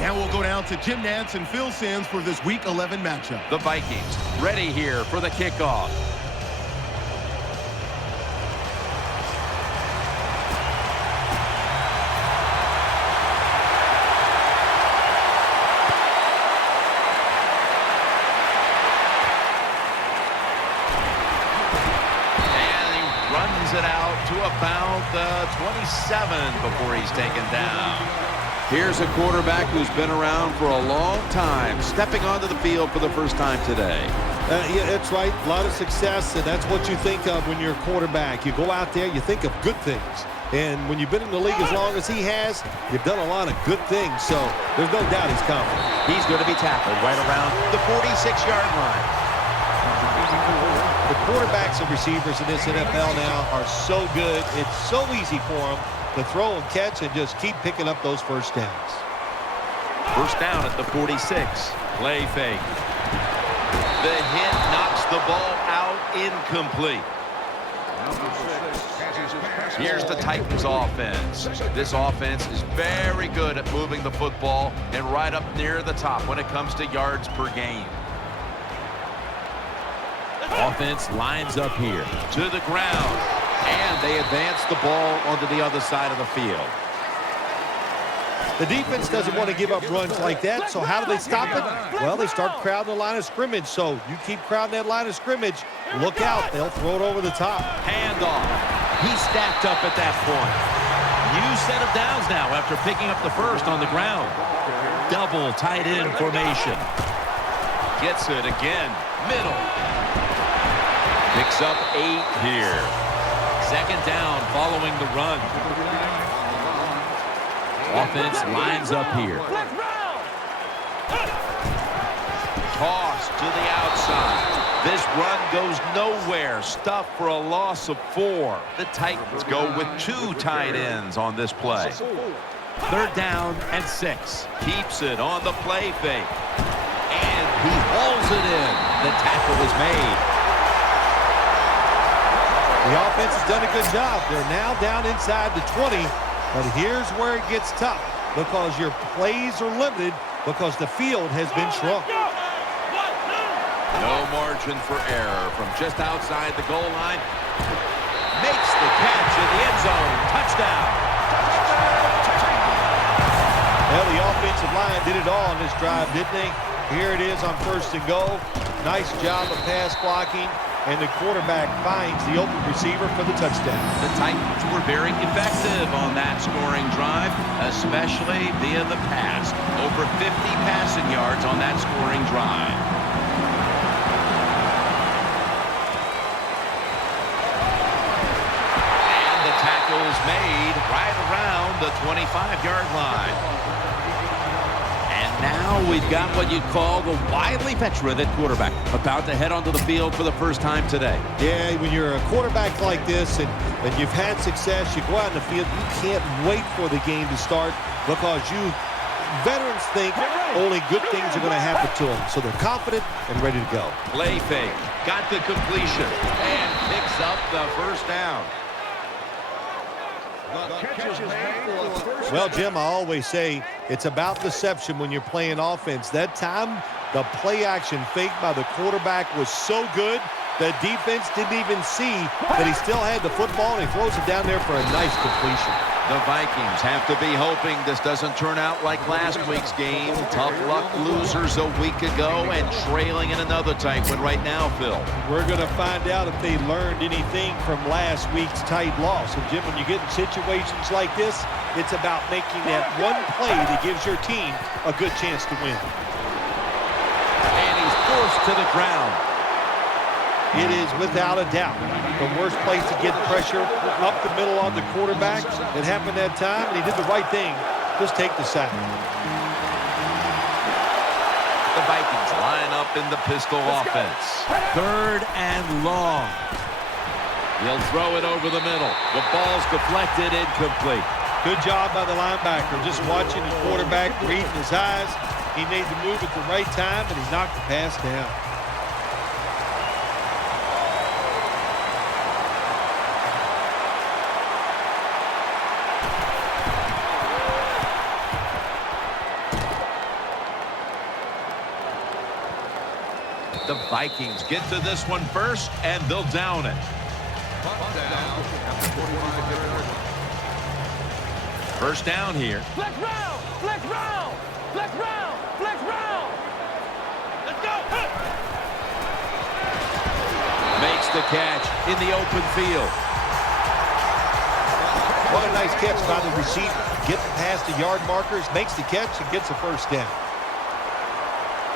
Now we'll go down to Jim Nantz and Phil Simms for this Week 11 matchup. The Vikings ready here for the kickoff. Runs it out to about the 27 before he's taken down. Here's a quarterback who's been around for a long time, stepping onto the field for the first time today. Yeah, that's right. A lot of success, and that's what you think of when you're a quarterback. You go out there, you think of good things. And when you've been in the league as long as he has, you've done a lot of good things. So there's no doubt he's confident. He's going to be tackled right around the 46-yard line. The quarterbacks and receivers in this NFL now are so good. It's so easy for them to throw and catch and just keep picking up those first downs. First down at the 46. Play fake. The hit knocks the ball out, incomplete. Here's the Titans offense. This offense is very good at moving the football and right up near the top when it comes to yards per game. Offense lines up here to the ground, and they advance the ball onto the other side of the field. The defense doesn't want to give up runs like that, so how do they stop it? Well, they start crowding the line of scrimmage, so you keep crowding that line of scrimmage, look out, they'll throw it over the top. Handoff. He's stacked up at that point. New set of downs now after picking up the first on the ground. Double tight end formation. Gets it again. Middle. Picks up 8 here. Second down following the run. Offense lines up here. Toss to the outside. This run goes nowhere. Stuffed for a loss of 4. The Titans go with 2 tight ends on this play. Third down and 6. Keeps it on the play fake. And he hauls it in. The tackle is made. The offense has done a good job. They're now down inside the 20, but here's where it gets tough because your plays are limited because the field has been shrunk. No margin for error from just outside the goal line. Makes the catch in the end zone. Touchdown. Well, the offensive line did it all on this drive, didn't they? Here it is on first and goal. Nice job of pass blocking. And the quarterback finds the open receiver for the touchdown. The Titans were very effective on that scoring drive, especially via the pass. Over 50 passing yards on that scoring drive. And the tackle is made right around the 25-yard line. Now we've got what you'd call the wily veteran at quarterback, about to head onto the field for the first time today. Yeah, when you're a quarterback like this and you've had success, you go out in the field, you can't wait for the game to start because veterans think only good things are going to happen to them. So they're confident and ready to go. Play fake, got the completion, and picks up the first down. Well, Jim, I always say it's about deception when you're playing offense. That time, the play action fake by the quarterback was so good, the defense didn't even see that he still had the football, and he throws it down there for a nice completion. The Vikings have to be hoping this doesn't turn out like last week's game. Tough luck losers a week ago and trailing in another tight one right now, Phil. We're going to find out if they learned anything from last week's tight loss. And, Jim, when you get in situations like this, it's about making that one play that gives your team a good chance to win. And he's forced to the ground. It is, without a doubt, the worst place to get pressure up the middle on the quarterback. It happened that time, and he did the right thing. Just take the sack. The Vikings line up in the pistol offense. Third and long. He'll throw it over the middle. The ball's deflected, incomplete. Good job by the linebacker. Just watching the quarterback, reading his eyes. He made the move at the right time, and he knocked the pass down. The Vikings get to this one first, and they'll down it. First down here. Flex round! Flex round! Flex round! Flex round! Let's go! Makes the catch in the open field. What a nice catch by the receiver. Getting past the yard markers, makes the catch, and gets a first down.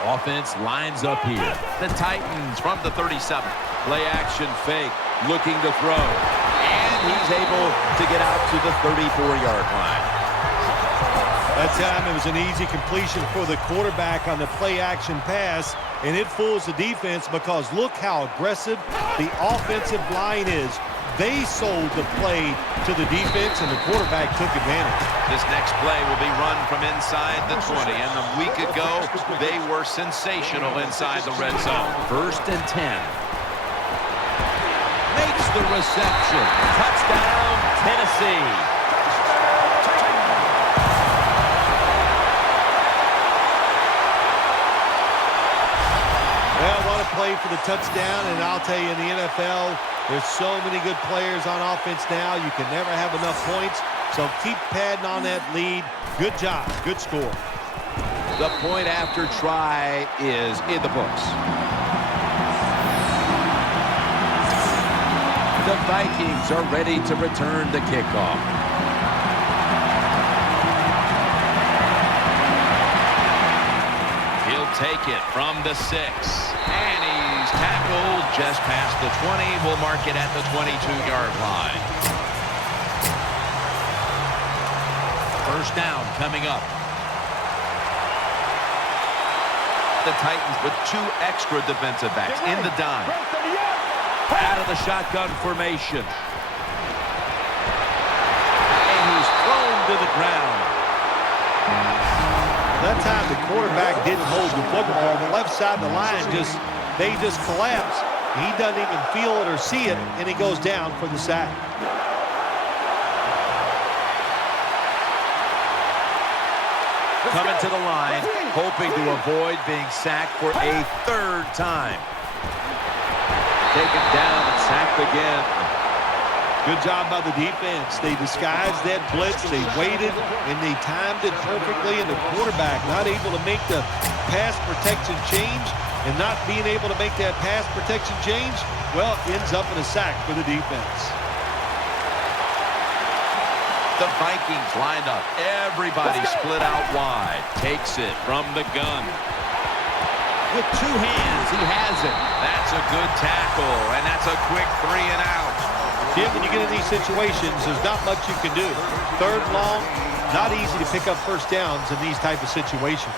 Offense lines up here. The Titans from the 37. Play action fake. Looking to throw. And he's able to get out to the 34-yard line. That time it was an easy completion for the quarterback on the play action pass, and it fools the defense because look how aggressive the offensive line is. They sold the play to the defense, and the quarterback took advantage. This next play will be run from inside the 20. And a week ago, they were sensational inside the red zone. First and 10. Makes the reception. Touchdown, Tennessee. Well, what a play for the touchdown, and I'll tell you, in the NFL, there's so many good players on offense now. You can never have enough points, so keep padding on that lead. Good job. Good score. The point after try is in the books. The Vikings are ready to return the kickoff. He'll take it from the 6. And he's tackled just past the 20. We'll mark it at the 22-yard line. First down coming up. The Titans with 2 extra defensive backs in the dime. Out of the shotgun formation. And he's thrown to the ground. That time the quarterback didn't hold the football. The left side of the line they just collapse. He doesn't even feel it or see it, and he goes down for the sack. Coming to the line, hoping to avoid being sacked for a 3rd time. Taken down and sacked again. Good job by the defense. They disguised that blitz. They waited, and they timed it perfectly, and the quarterback not able to make the pass protection change, and not being able to make that pass protection change, well, ends up in a sack for the defense. The Vikings lined up. Everybody split out wide. Takes it from the gun. With 2 hands, he has it. That's a good tackle, and that's a quick 3 and out. Jim, when you get in these situations, there's not much you can do. 3rd and long, not easy to pick up first downs in these type of situations.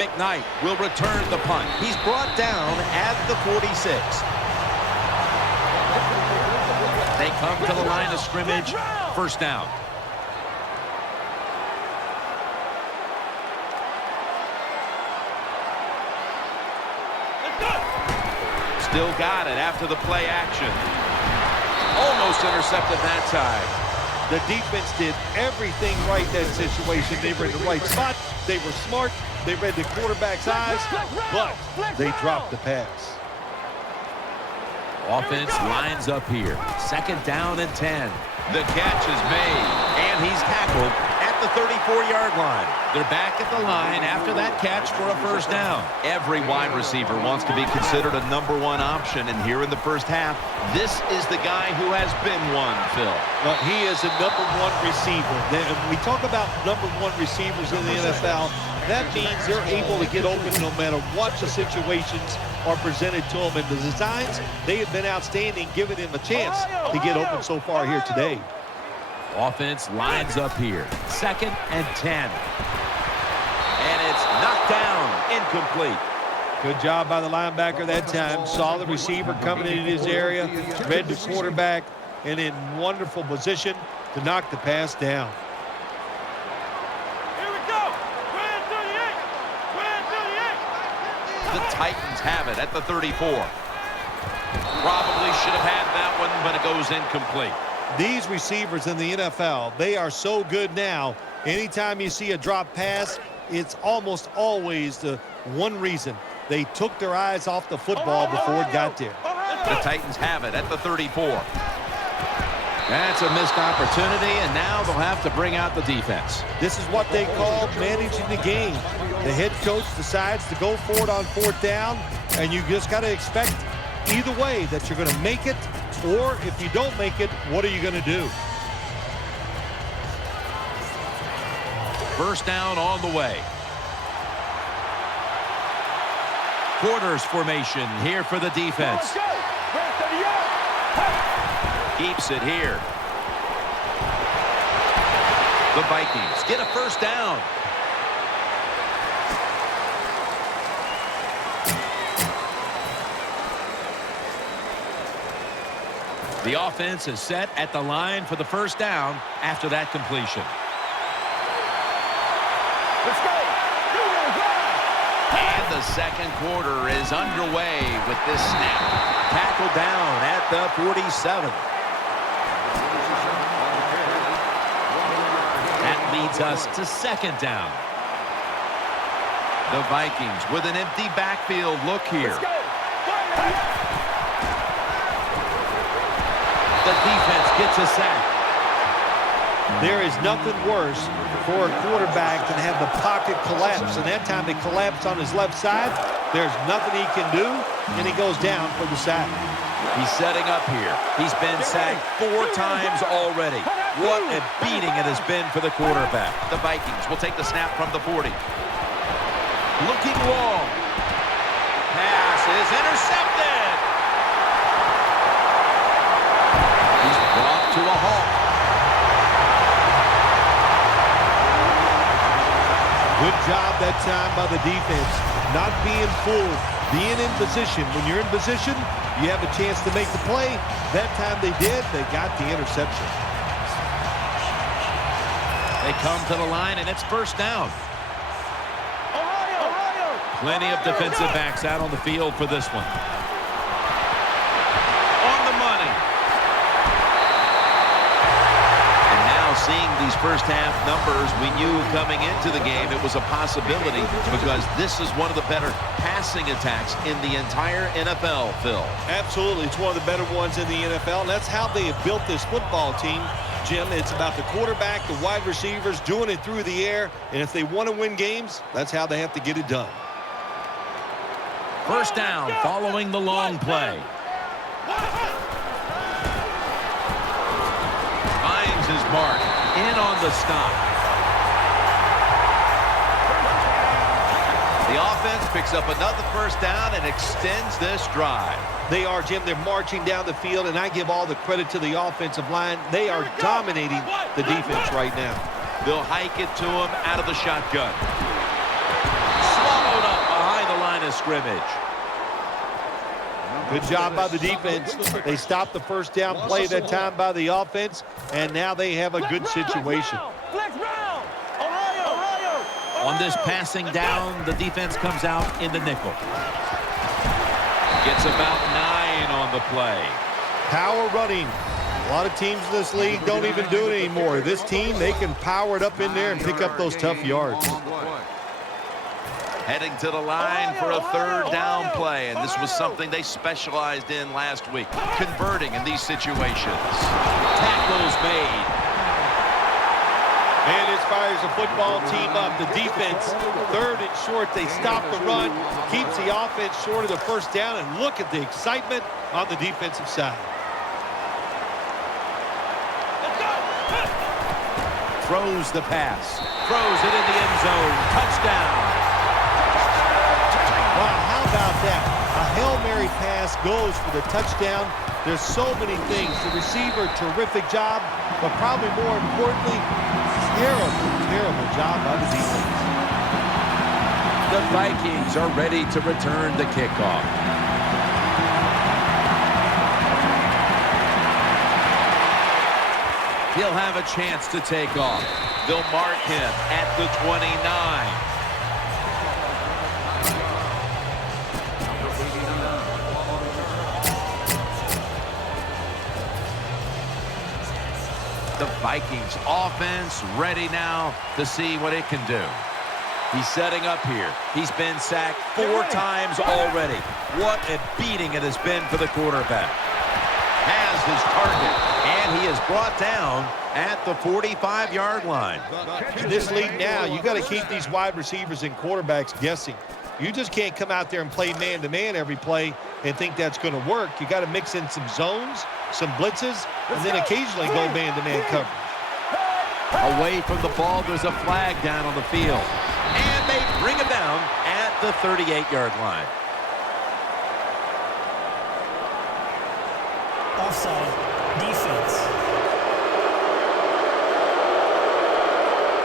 McKnight will return the punt. He's brought down at the 46. They come to the line of scrimmage. First down. Still got it after the play action. Almost intercepted that time. The defense did everything right that situation. They were in the right spot. They were smart. They read the quarterback's eyes, but they dropped the pass. Offense lines up here. 2nd down and 10. The catch is made, and he's tackled at the 34-yard line. They're back at the line after that catch for a first down. Every wide receiver wants to be considered a #1 option, and here in the first half, this is the guy who has been one, Phil. Well, he is a #1 receiver. When we talk about #1 receivers in the NFL, that means they're able to get open no matter what the situations are presented to them. And the designs, they have been outstanding, giving him a chance to get open so far here today. Offense lines up here. 2nd and 10. And it's knocked down. Incomplete. Good job by the linebacker that time. Saw the receiver coming into his area, read the quarterback, and in wonderful position to knock the pass down. The Titans have it at the 34. Probably should have had that one, but it goes incomplete. These receivers in the NFL, they are so good now. Anytime you see a drop pass, it's almost always the one reason. They took their eyes off the football before it got there. The Titans have it at the 34. That's a missed opportunity, and now they'll have to bring out the defense. This is what they call managing the game. The head coach decides to go for it on fourth down, and you just got to expect either way that you're going to make it, or if you don't make it, what are you going to do? First down on the way. Quarters formation here for the defense. Keeps it here. The Vikings get a first down. The offense is set at the line for the first down after that completion. Let's go. And the second quarter is underway with this snap. Tackled down at the 47. That leads us to second down. The Vikings with an empty backfield look here. The defense gets a sack. There is nothing worse for a quarterback than have the pocket collapse. And that time it collapsed on his left side. There's nothing he can do, and he goes down for the sack. He's setting up here. He's been sacked 4 times already. What a beating it has been for the quarterback. The Vikings will take the snap from the 40. Looking long. Pass is intercepted. He's brought to a halt. Good job that time by the defense. Not being fooled, being in position. When you're in position, you have a chance to make the play. That time they did. They got the interception. They come to the line, and it's first down. Plenty of defensive backs out on the field for this one. On the money. And now seeing these first half numbers, we knew coming into the game it was a possibility because this is one of the better passing attacks in the entire NFL, Phil. Absolutely. It's one of the better ones in the NFL, and that's how they have built this football team. Jim, it's about the quarterback, the wide receivers doing it through the air, and if they want to win games, that's how they have to get it done. First down following the long play. Finds his mark. In on the stop. The offense picks up another first down and extends this drive. They are, Jim. They're marching down the field, and I give all the credit to the offensive line. They are dominating the defense right now. They'll hike it to him out of the shotgun. Swallowed up behind the line of scrimmage. Good job by the defense. They stopped the first down play that time by the offense, and now they have a good situation. On this passing down, the defense comes out in the nickel. Gets about 9 on the play. Power running. A lot of teams in this league don't even do it anymore. This team, they can power it up in there and pick up those tough yards. Heading to the line for a third down play, and this was something they specialized in last week, converting in these situations. Tackles made. And this fires the football team up. The defense, third and short, they stop the run, keeps the offense short of the first down, and look at the excitement on the defensive side. Throws the pass. Throws it in the end zone. Touchdown. Wow, how about that? A Hail Mary pass goes for the touchdown. There's so many things. The receiver, terrific job, but probably more importantly, terrible job by the defense. The Vikings are ready to return the kickoff. He'll have a chance to take off. They'll mark him at the 29. Vikings offense ready now to see what it can do. He's setting up here. He's been sacked 4 times already. What a beating it has been for the quarterback. Has his target, and he is brought down at the 45-yard line. In this league now, you got to keep these wide receivers and quarterbacks guessing. You just can't come out there and play man-to-man every play and think that's going to work. You got to mix in some zones, some blitzes, and then occasionally go man-to-man coverage. Away from the ball, there's a flag down on the field. And they bring him down at the 38-yard line. Offside, defense.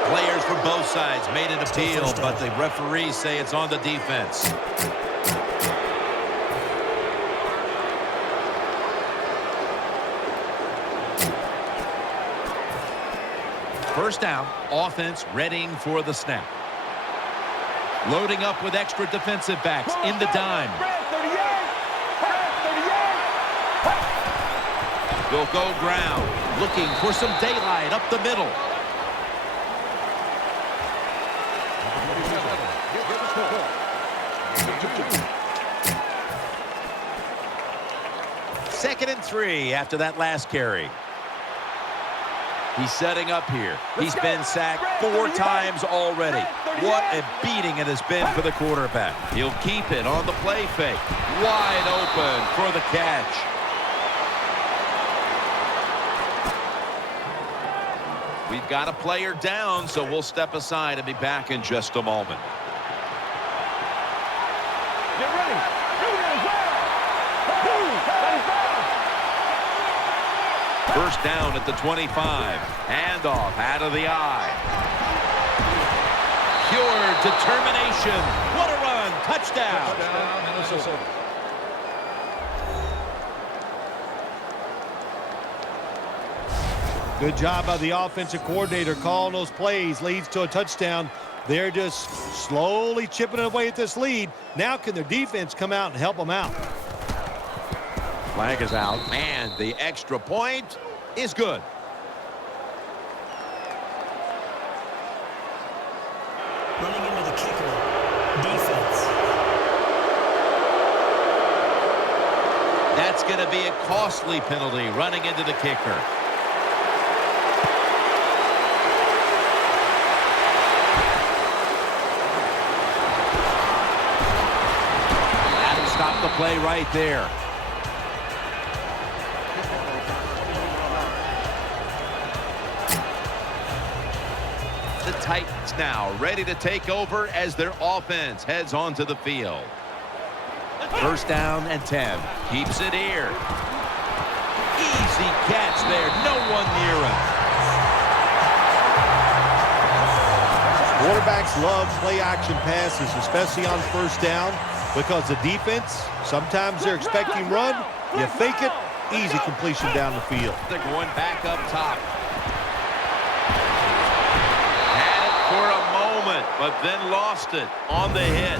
Players from both sides made an appeal, but the referees say it's on the defense. First down, offense readying for the snap. Loading up with extra defensive backs in the dime. Will go ground, looking for some daylight up the middle. Second and 3 after that last carry. He's setting up here. He's been sacked 4 times already. What a beating it has been for the quarterback. He'll keep it on the play fake. Wide open for the catch. We've got a player down, so we'll step aside and be back in just a moment. Get ready. First down at the 25. Handoff out of the eye. Pure determination. What a run. Touchdown. Minnesota. Good job by the offensive coordinator calling those plays. Leads to a touchdown. They're just slowly chipping away at this lead. Now can their defense come out and help them out? Flag is out, and the extra point is good. Running into the kicker. Defense. That's going to be a costly penalty, running into the kicker. That'll stop the play right there. The Titans now ready to take over as their offense heads onto the field. First down and 10. Keeps it here. Easy catch there. No one near him. Quarterbacks love play-action passes, especially on first down, because the defense, sometimes they're expecting run. You fake it, easy completion down the field. They're going back up top. Had it for a moment, but then lost it on the hit.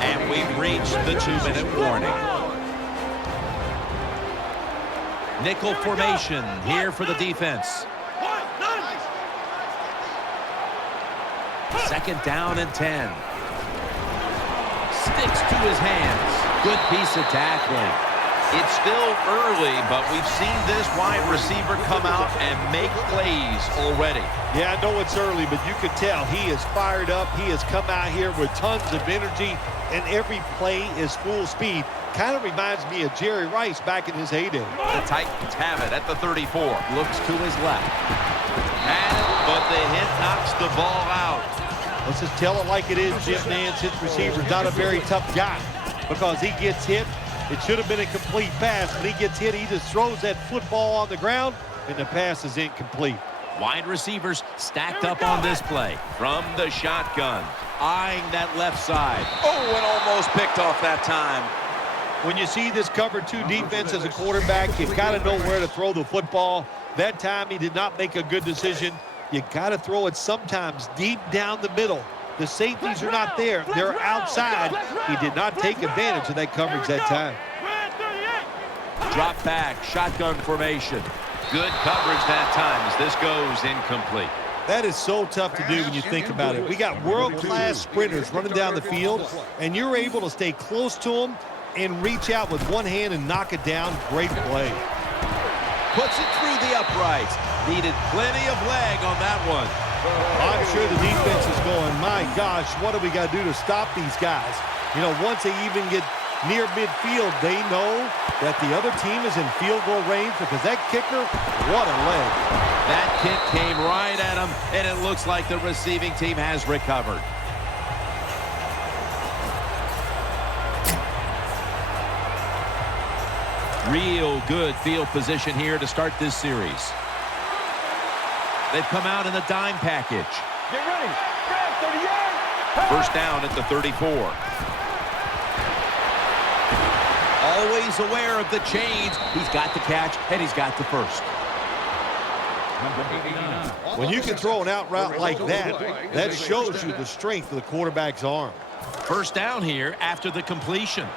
And we've reached the 2-minute warning. Nickel formation here for the defense. Second down and 10. Sticks to his hands. Good piece of tackling. It's still early, but we've seen this wide receiver come out and make plays already. Yeah, I know it's early, but you can tell he is fired up. He has come out here with tons of energy, and every play is full speed. Kind of reminds me of Jerry Rice back in his heyday. The Titans have it at the 34. Looks to his left. But the hit knocks the ball out. Let's just tell it like it is, Jim Nance. His receiver's not a very tough guy because he gets hit. It should have been a complete pass. When he gets hit, he just throws that football on the ground, and the pass is incomplete. Wide receivers stacked up on this play from the shotgun. Eyeing that left side. Oh, and almost picked off that time. When you see this cover 2 defense as a quarterback, you've got to know where to throw the football. That time he did not make a good decision. You got to throw it sometimes deep down the middle. The safeties are not there. They're outside. He did not take advantage of that coverage that time. Drop back, shotgun formation. Good coverage that time as this goes incomplete. That is so tough to do when you think about it. We got world-class sprinters running down the field, and you're able to stay close to them and reach out with one hand and knock it down. Great play. Puts it through the uprights. Needed plenty of leg on that one. I'm sure the defense is going, my gosh, what do we got to do to stop these guys? You know, once they even get near midfield, they know that the other team is in field goal range because that kicker, what a leg. That kick came right at him, and it looks like the receiving team has recovered. Real good field position here to start this series. They've come out in the dime package. Get ready. Grab 30 yards. First down at the 34. Always aware of the chains. He's got the catch, and he's got the first. When you can throw an out route like that, that shows you the strength of the quarterback's arm. First down here after the completion.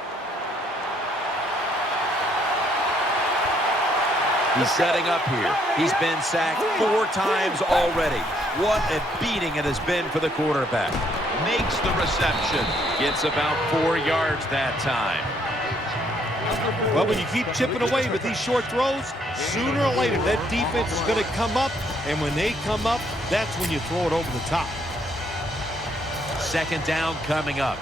He's setting up here. He's been sacked 4 times already. What a beating it has been for the quarterback. Makes the reception. Gets about 4 yards that time. Well, when you keep chipping away with these short throws, sooner or later that defense is going to come up, and when they come up, that's when you throw it over the top. Second down coming up.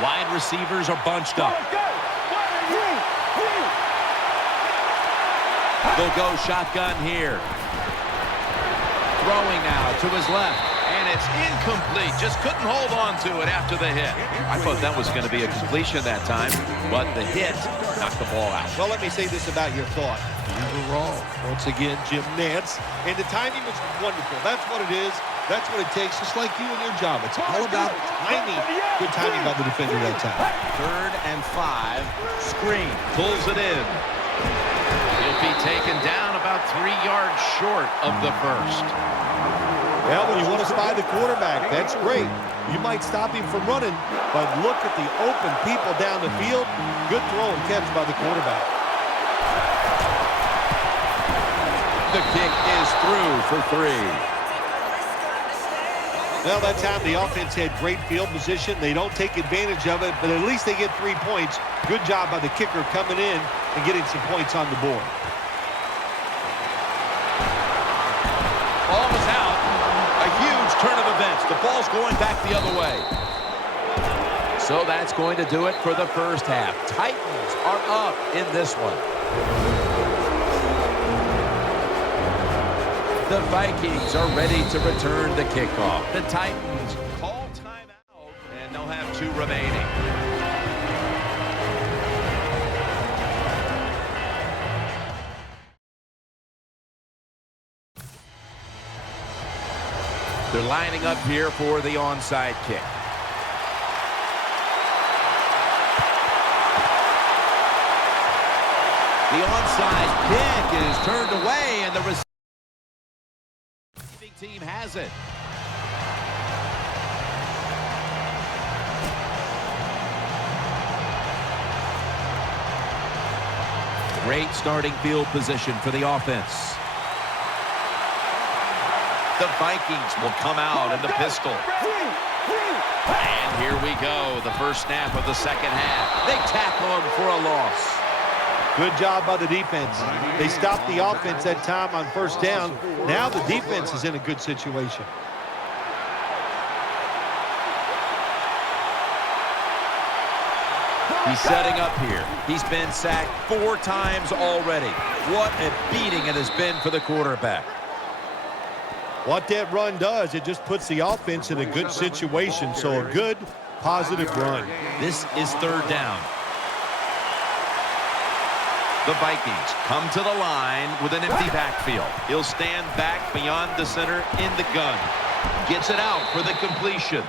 Wide receivers are bunched up. They'll go shotgun here. Throwing now to his left. And it's incomplete. Just couldn't hold on to it after the hit. I thought that was going to be a completion that time, but the hit knocked the ball out. Well, let me say this about your thought. You were wrong. Once again, Jim Nantz. And the timing was wonderful. That's what it is. That's what it takes, just like you and your job. It's all about timing. Good timing by the defender that time. 3rd and 5. Screen. Pulls it in. He'll be taken down about 3 yards short of the first. Well, when you want to spy the quarterback, that's great. You might stop him from running, but look at the open people down the field. Good throw and catch by the quarterback. The kick is through for 3. Well, that time the offense had great field position. They don't take advantage of it, but at least they get 3 points. Good job by the kicker coming in and getting some points on the board. Ball is out. A huge turn of events. The ball's going back the other way. So that's going to do it for the first half. Titans are up in this one. The Vikings are ready to return the kickoff. The Titans call timeout, and they'll have 2 remaining. They're lining up here for the onside kick. The onside kick is turned away, and the receiving team has it. Great starting field position for the offense. The Vikings will come out in the pistol. And here we go, the first snap of the second half. They tackle him for a loss. Good job by the defense. They stopped the offense that time on first down. Now the defense is in a good situation. He's setting up here. He's been sacked 4 times already. What a beating it has been for the quarterback. What that run does, it just puts the offense in a good situation. So a good, positive run. This is 3rd down. The Vikings come to the line with an empty backfield. He'll stand back beyond the center in the gun. Gets it out for the completion.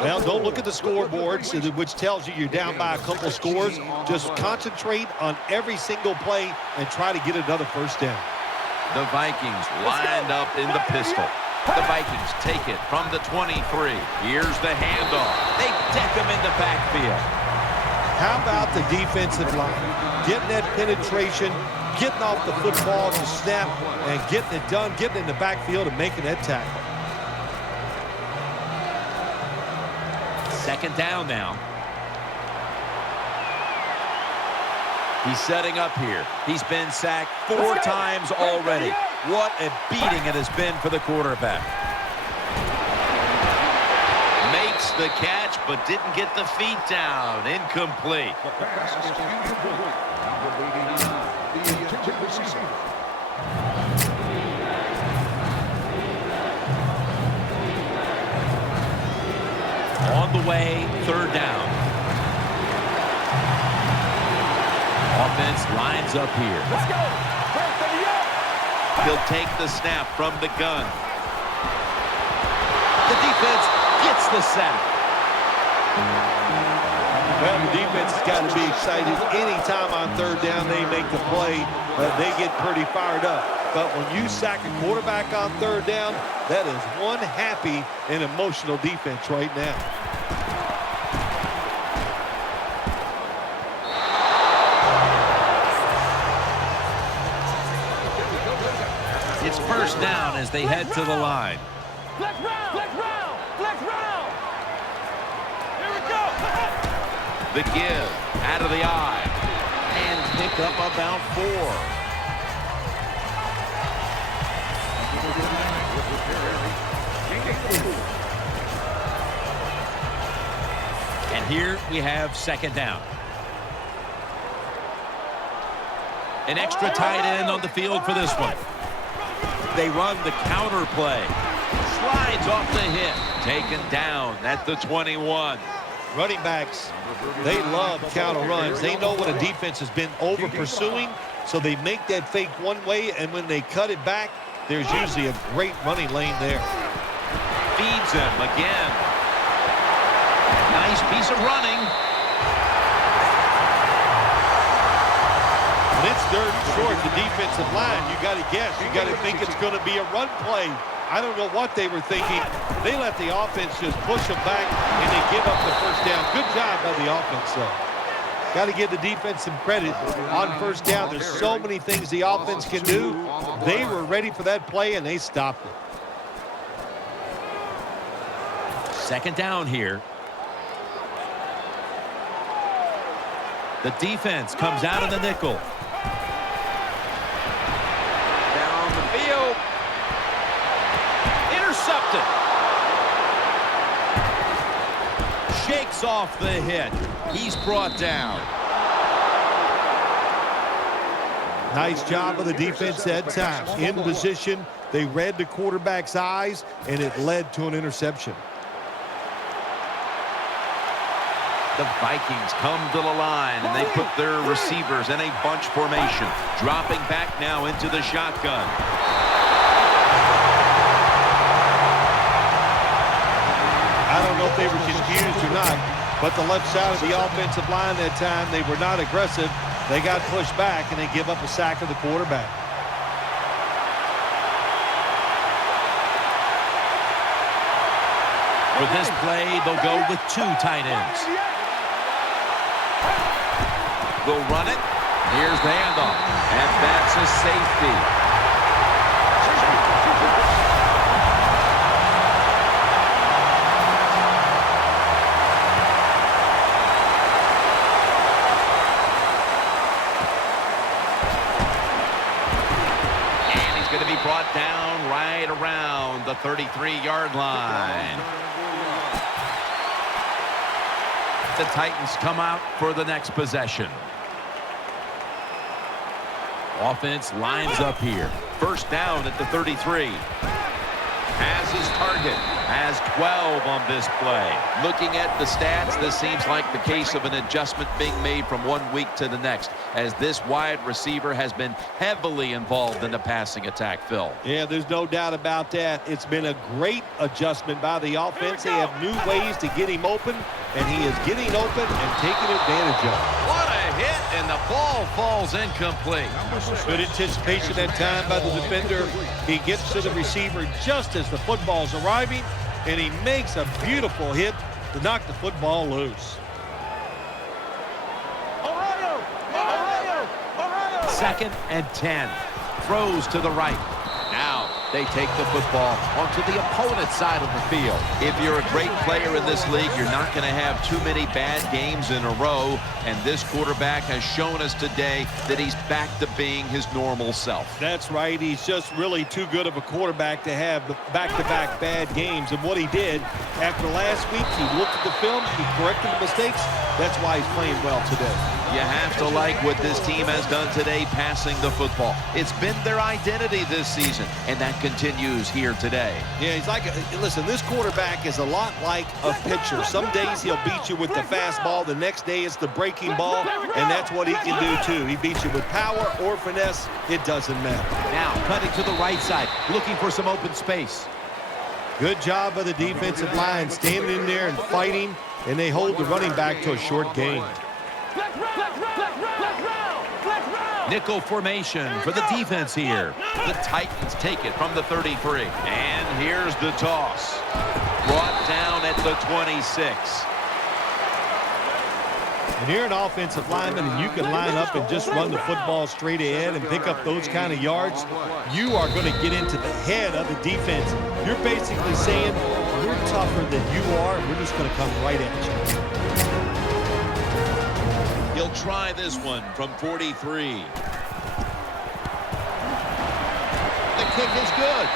Well, don't look at the scoreboard, which tells you you're down by a couple scores. Just concentrate on every single play and try to get another first down. The Vikings lined up in the pistol. The Vikings take it from the 23. Here's the handoff. They deck him in the backfield. How about the defensive line? Getting that penetration, getting off the football to snap, and getting it done, getting in the backfield and making that tackle. Second down now. He's setting up here. He's been sacked 4 times already. What a beating it has been for the quarterback. Makes the catch, but didn't get the feet down. Incomplete. On the way, third down. Offense lines up here. Let's go. He'll take the snap from the gun. The defense gets the sack. Well, the defense has got to be excited. Anytime on third down they make the play, they get pretty fired up. But when you sack a quarterback on third down, that is one happy and emotional defense right now. It's first down as they head to the line. Flex round, flex round, flex round. Here we go. The give out of the eye and pick up about 4. And here we have second down. An extra tight end on the field for this one. They run the counter play. Slides off the hit. Taken down at the 21. Running backs, they love counter runs. They know when a defense has been over pursuing, so they make that fake one way, and when they cut it back, there's usually a great running lane there. Feeds him again. Nice piece of running. When it's third and short, the defensive line, you got to guess. You got to think it's going to be a run play. I don't know what they were thinking. They let the offense just push them back, and they give up the first down. Good job by the offense, though. Got to give the defense some credit on first down. There's so many things the offense can do. They were ready for that play, and they stopped it. Second down here. The defense comes out of the nickel. Down the field. Intercepted. Shakes off the hit. He's brought down. Nice job of the defense that time. In position, they read the quarterback's eyes, and it led to an interception. The Vikings come to the line, and they put their receivers in a bunch formation. Dropping back now into the shotgun. I don't know if they were confused or not, but the left side of the offensive line that time, they were not aggressive. They got pushed back, and they give up a sack of the quarterback. For this play, they'll go with 2 tight ends. They'll run it. Here's the handoff. And that's a safety. And he's going to be brought down right around the 33-yard line. The Titans come out for the next possession. Offense lines up here. First down at the 33. Has his target. Has 12 on this play. Looking at the stats, this seems like the case of an adjustment being made from one week to the next, as this wide receiver has been heavily involved in the passing attack, Phil. Yeah, there's no doubt about that. It's been a great adjustment by the offense. They have new ways to get him open, and he is getting open and taking advantage of it. What a hit, and the ball falls incomplete. Good anticipation that time by the defender. He gets to the receiver just as the football's arriving, and he makes a beautiful hit to knock the football loose. 2nd and 10. Throws to the right. Now they take the football onto the opponent's side of the field. If you're a great player in this league, you're not going to have too many bad games in a row. And this quarterback has shown us today that he's back to being his normal self. That's right. He's just really too good of a quarterback to have back-to-back bad games. And what he did after last week, he looked at the film, he corrected the mistakes. That's why he's playing well today. You have to like what this team has done today passing the football. It's been their identity this season, and that continues here today. Yeah, he's like, listen, this quarterback is a lot like a pitcher. Some days he'll beat you with the fastball. The next day it's the breaking ball, and that's what he can do too. He beats you with power or finesse. It doesn't matter. Now cutting to the right side, looking for some open space. Good job by the defensive line, standing in there and fighting, and they hold the running back to a short gain. Nickel formation for the defense here. The Titans take it from the 33. And here's the toss. Brought down at the 26. And you're an offensive lineman, and you can line up and just run the football straight ahead and pick up those kind of yards. You are going to get into the head of the defense. You're basically saying, we're tougher than you are, and we're just going to come right at you. He'll try this one from 43. The kick is good.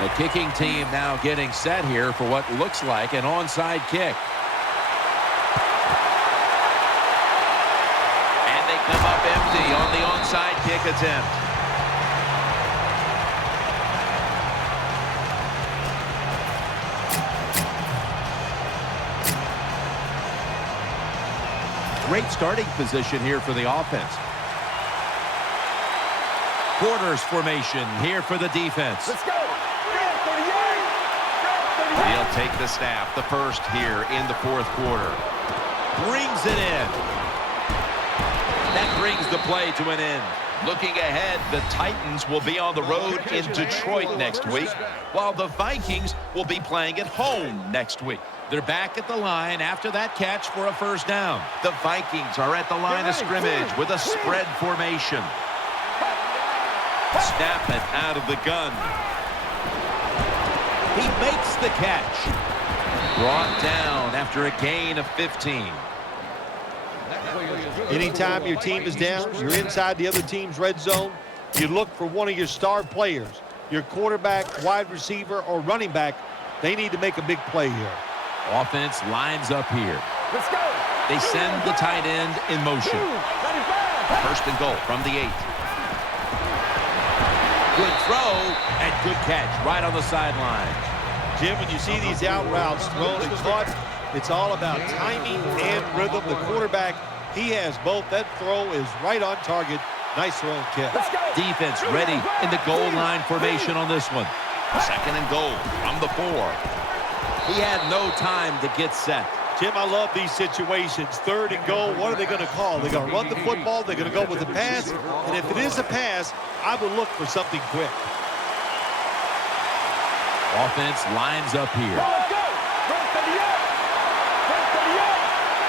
The kicking team now getting set here for what looks like an onside kick. And they come up empty on the onside kick attempt. Great starting position here for the offense. Quarters formation here for the defense. Let's go. He'll take the snap, the first here in the 4th quarter. Brings it in. That brings the play to an end. Looking ahead, the Titans will be on the road in Detroit next week, while the Vikings will be playing at home next week. They're back at the line after that catch for a first down. The Vikings are at the line of scrimmage with a spread formation. Snap it out of the gun. He makes the catch. Brought down after a gain of 15. Anytime your team is down, you're inside the other team's red zone, you look for one of your star players, your quarterback, wide receiver, or running back. They need to make a big play here. Offense lines up here. Let's go. They send the tight end in motion. 1st and goal from the 8. Good throw and good catch right on the sideline. Jim, when you see these out routes thrown and caught, it's all about timing and rhythm. The quarterback, he has both. That throw is right on target. Nice throw and catch. Defense ready in the goal line formation on this one. 2nd and goal from the 4. He had no time to get set. Jim, I love these situations. 3rd and goal, what are they going to call? They're going to run the football, they're going to go with the pass, and if it is a pass, I would look for something quick. Offense lines up here.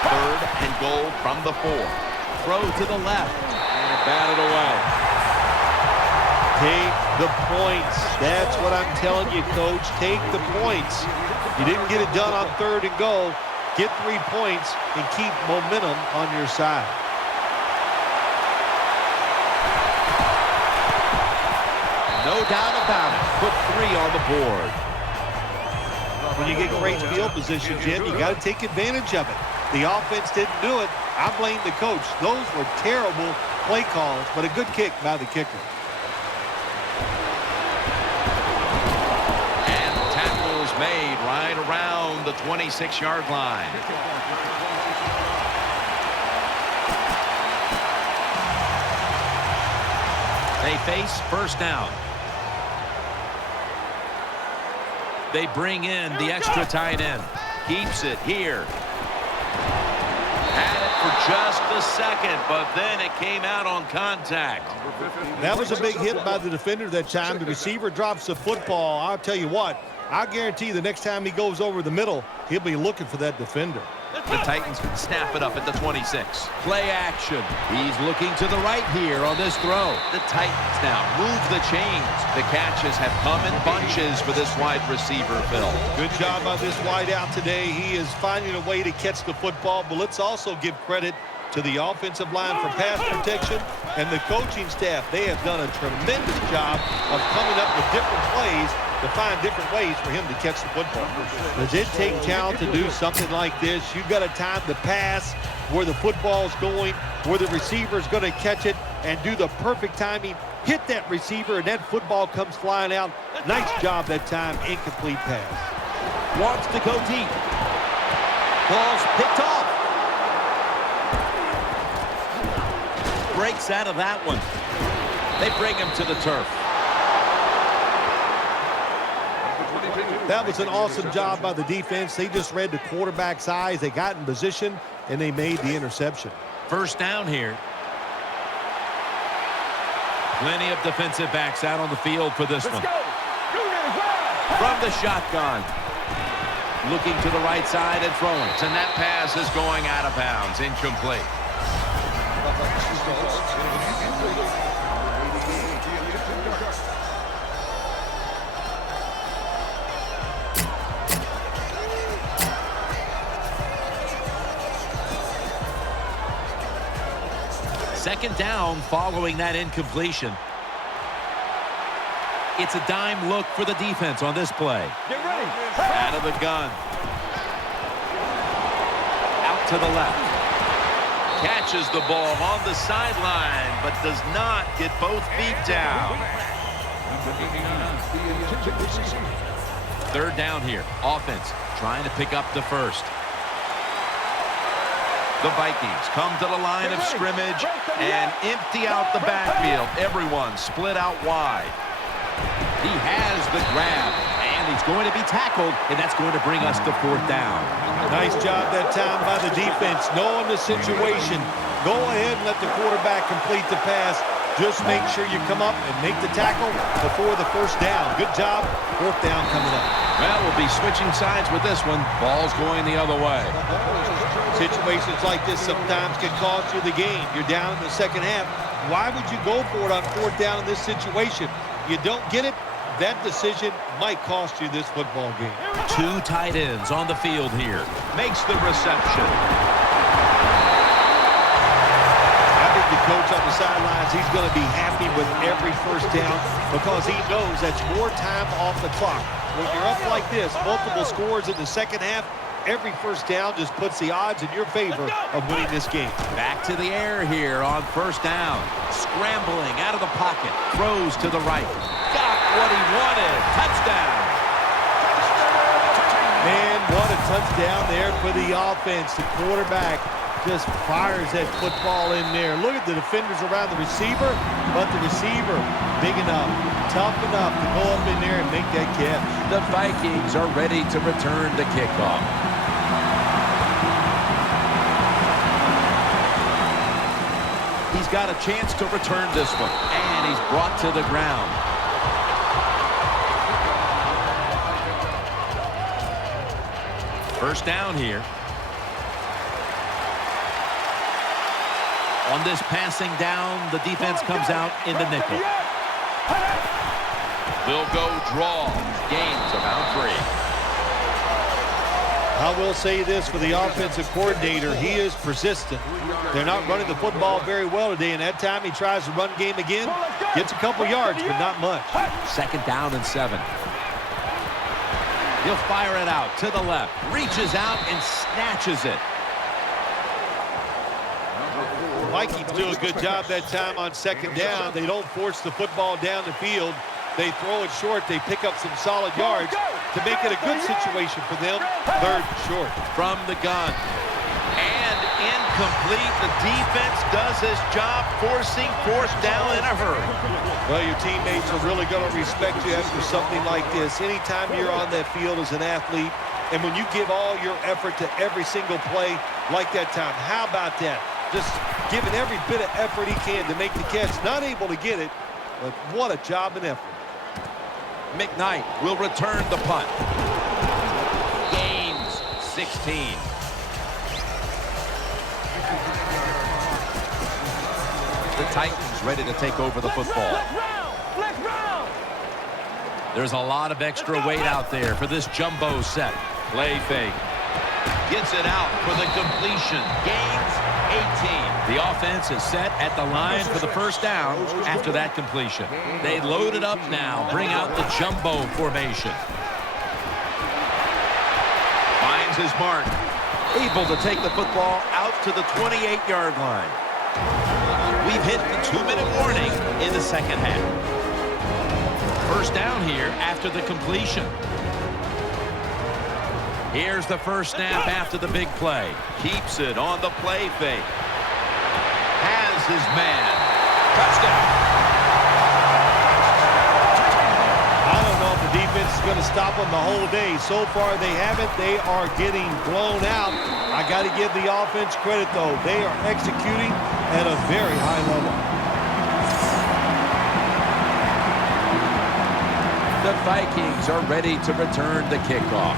3rd and goal from the 4. Throw to the left and batted away. Take the points. That's what I'm telling you, Coach. Take the points. You didn't get it done on 3rd and goal. Get 3 points and keep momentum on your side. No doubt about it. Put 3 on the board. When you get great field position, Jim, you got to take advantage of it. The offense didn't do it. I blame the coach. Those were terrible play calls, but a good kick by the kicker. Made right around the 26-yard line. They face first down. They bring in the extra tight end. Keeps it here. Had it for just a second, but then it came out on contact. That was a big hit by the defender that time. The receiver drops the football. I'll tell you what, I guarantee the next time he goes over the middle, he'll be looking for that defender. The Titans snap it up at the 26. Play action. He's looking to the right here on this throw. The Titans now move the chains. The catches have come in bunches for this wide receiver, Phil. Good job on this wide out today. He is finding a way to catch the football, but let's also give credit to the offensive line for pass protection and the coaching staff. They have done a tremendous job of coming up with different plays to find different ways for him to catch the football. Does it take talent to do something like this? You've got to time the pass where the football's going, where the receiver's going to catch it, and do the perfect timing. Hit that receiver, and that football comes flying out. Nice job that time. Incomplete pass. Wants to go deep. Ball's picked off. Breaks out of that one. They bring him to the turf. That was an awesome job by the defense. They just read the quarterback's eyes. They got in position, and they made the interception. First down here. Plenty of defensive backs out on the field for this one. From the shotgun. Looking to the right side and throwing. And that pass is going out of bounds. Incomplete. Second down following that incompletion. It's a dime look for the defense on this play. Get ready. Out of the gun. Out to the left. Catches the ball on the sideline, but does not get both feet down. Third down here. Offense trying to pick up the first. The Vikings come to the line of scrimmage and empty out the backfield. Everyone split out wide. He has the grab, and he's going to be tackled, and that's going to bring us to fourth down. Nice job that time by the defense. Knowing the situation, go ahead and let the quarterback complete the pass. Just make sure you come up and make the tackle before the first down. Good job. Fourth down coming up. Well, we'll be switching sides with this one. Ball's going the other way. Situations like this sometimes can cost you the game. You're down in the second half. Why would you go for it on fourth down in this situation? You don't get it, that decision might cost you this football game. Two tight ends on the field here. Makes the reception. I think the coach on the sidelines, he's going to be happy with every first down because he knows that's more time off the clock. When you're up like this, multiple scores in the second half, every first down just puts the odds in your favor of winning this game. Back to the air here on first down. Scrambling out of the pocket. Throws to the right. Got what he wanted. Touchdown. Man, what a touchdown there for the offense. The quarterback just fires that football in there. Look at the defenders around the receiver, but the receiver big enough, tough enough to go up in there and make that catch. The Vikings are ready to return the kickoff. He's got a chance to return this one, and he's brought to the ground. First down here. On this passing down, the defense comes out in the nickel. They'll go draw. Gains about 3. I will say this for the offensive coordinator, he is persistent. They're not running the football very well today, and that time he tries to run game again. Gets a couple yards, but not much. Second down and 7. He'll fire it out to the left. Reaches out and snatches it. The Vikings do a good job that time on second down. They don't force the football down the field. They throw it short. They pick up some solid yards to make it a good situation for them. Third and short. From the gun. And incomplete. The defense does his job, forcing fourth down in a hurry. Well, your teammates are really going to respect you after something like this. Anytime you're on that field as an athlete, and when you give all your effort to every single play like that time, how about that? Just giving every bit of effort he can to make the catch. Not able to get it, but what a job and effort. McKnight will return the punt. Gains 16. The Titans ready to take over the football. Flex round. There's a lot of extra weight out there for this jumbo set. Play fake. Gets it out for the completion. Gains 18. The offense is set at the line for the first down after that completion. They load it up now. Bring out the jumbo formation. Finds his mark. Able to take the football out to the 28-yard line. We've hit the 2-minute warning in the second half. First down here after the completion. Here's the first snap after the big play. Keeps it on the play fake. Has his man. Touchdown. I don't know if the defense is going to stop them the whole day. So far, they haven't. They are getting blown out. I got to give the offense credit, though. They are executing at a very high level. The Vikings are ready to return the kickoff.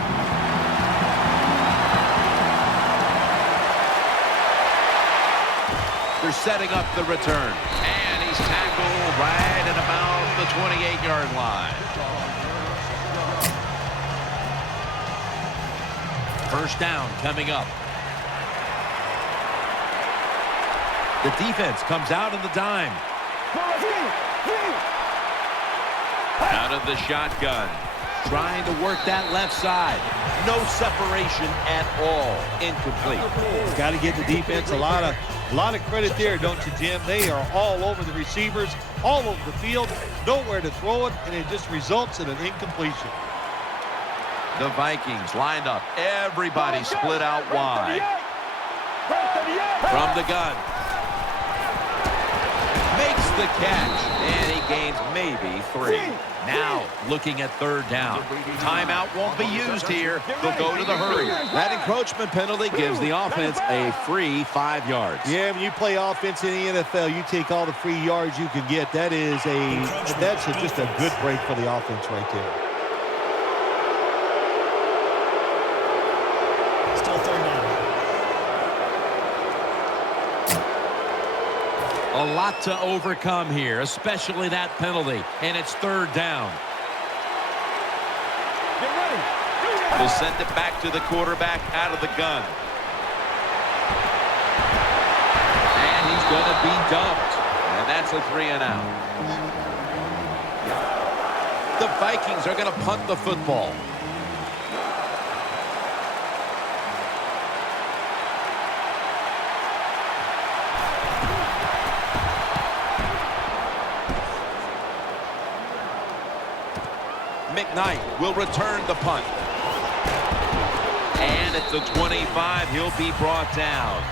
They're setting up the return. And he's tackled right at about the 28-yard line. First down coming up. The defense comes out in the dime. Out of the shotgun. Trying to work that left side. No separation at all. Incomplete. Got to give the defense a lot of credit there, don't you, Jim? They are all over the receivers, all over the field, nowhere to throw it, and it just results in an incompletion. The Vikings lined up. Everybody split out wide. From the gun. Makes the catch, and he gains maybe 3. Now looking at third down. Timeout won't be used here. They'll go to the hurry. That encroachment penalty gives the offense a free 5 yards. Yeah, when you play offense in the NFL, you take all the free yards you can get. That's just a good break for the offense right there. Still third down. A lot to overcome here, especially that penalty, and it's third down. Get ready. We'll send it back to the quarterback out of the gun. And he's going to be dumped. And that's a 3-and-out. The Vikings are going to punt the football. McKnight will return the punt. And at the 25, he'll be brought down.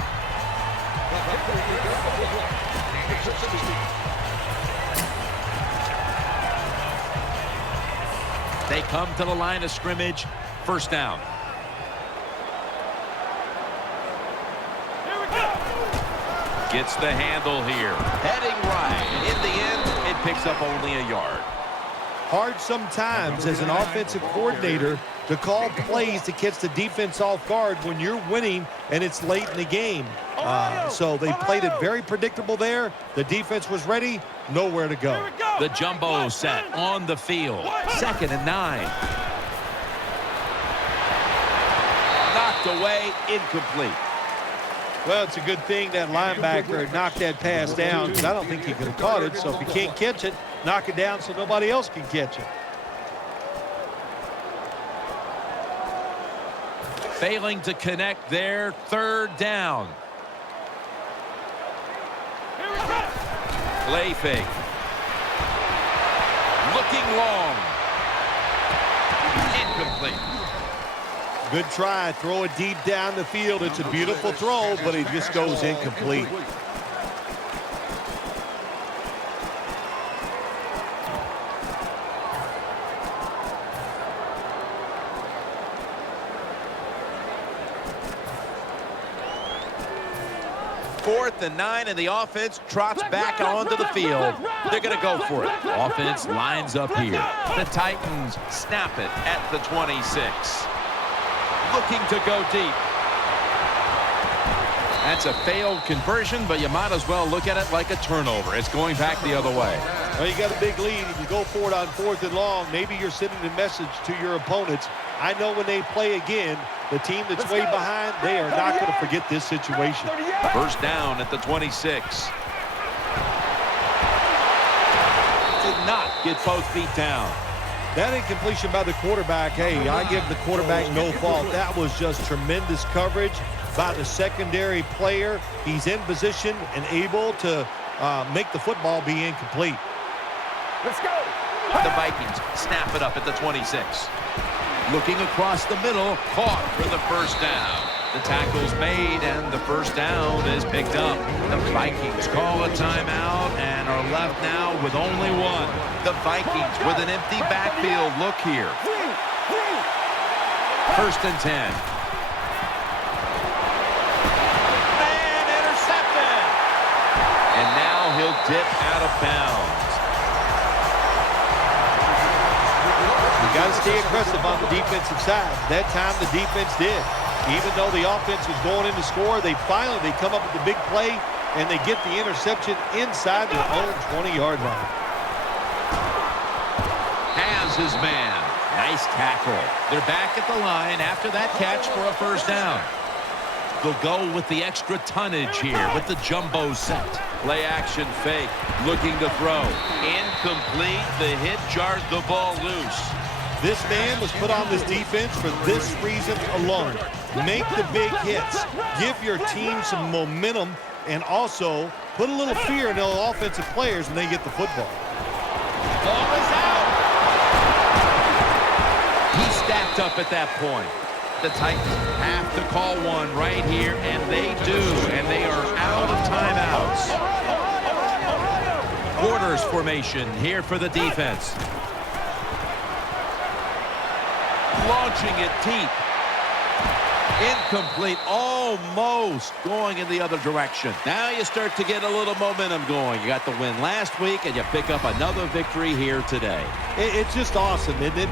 They come to the line of scrimmage. First down. Gets the handle here. Heading right. In the end, it picks up only a yard. Hard sometimes as an offensive coordinator to call plays to catch the defense off guard when you're winning and it's late in the game. So they played it very predictable there. The defense was ready, nowhere to go. The jumbo set on the field. 2nd and 9. Knocked away, incomplete. Well, it's a good thing that linebacker knocked that pass down because I don't think he could have caught it. So if he can't catch it, knock it down so nobody else can catch it. Failing to connect there, third down. Play fake. Looking long. Incomplete. Good try. Throw it deep down the field. It's a beautiful throw, but it just goes incomplete. Fourth and 9, and the offense trots back onto the field. They're going to go for it. Offense lines up here. The Titans snap it at the 26. Looking to go deep. That's a failed conversion, but you might as well look at it like a turnover. It's going back the other way. Well, you got a big lead, and you go for it on 4th and long. Maybe you're sending a message to your opponents. I know when they play again, the team that's way behind, they are not going to forget this situation. First down at the 26. Did not get both feet down. That incompletion by the quarterback, hey, I give the quarterback no fault. That was just tremendous coverage by the secondary player. He's in position and able to make the football be incomplete. Let's go. The Vikings snap it up at the 26. Looking across the middle, caught for the first down. The tackle's made, and the first down is picked up. The Vikings call a timeout and are left now with only one. The Vikings with an empty backfield. Look here. First and 10. And intercepted. And now he'll dip out of bounds. You got to stay aggressive on the defensive side. That time the defense did. Even though the offense was going in to score, they come up with the big play, and they get the interception inside their own 20-yard line. Has his man. Nice tackle. They're back at the line after that catch for a first down. They'll go with the extra tonnage here with the jumbo set. Play action fake. Looking to throw. Incomplete. The hit jars the ball loose. This man was put on this defense for this reason alone. Make the big hits. Give your team some momentum, and also put a little fear in the offensive players when they get the football. Ball is out. He's stacked up at that point. The Titans have to call one right here, and they do, and they are out of timeouts. Quarters formation here for the defense. Launching it deep. Incomplete, almost going in the other direction. Now you start to get a little momentum going. You got the win last week, and you pick up another victory here today. It's just awesome, isn't it?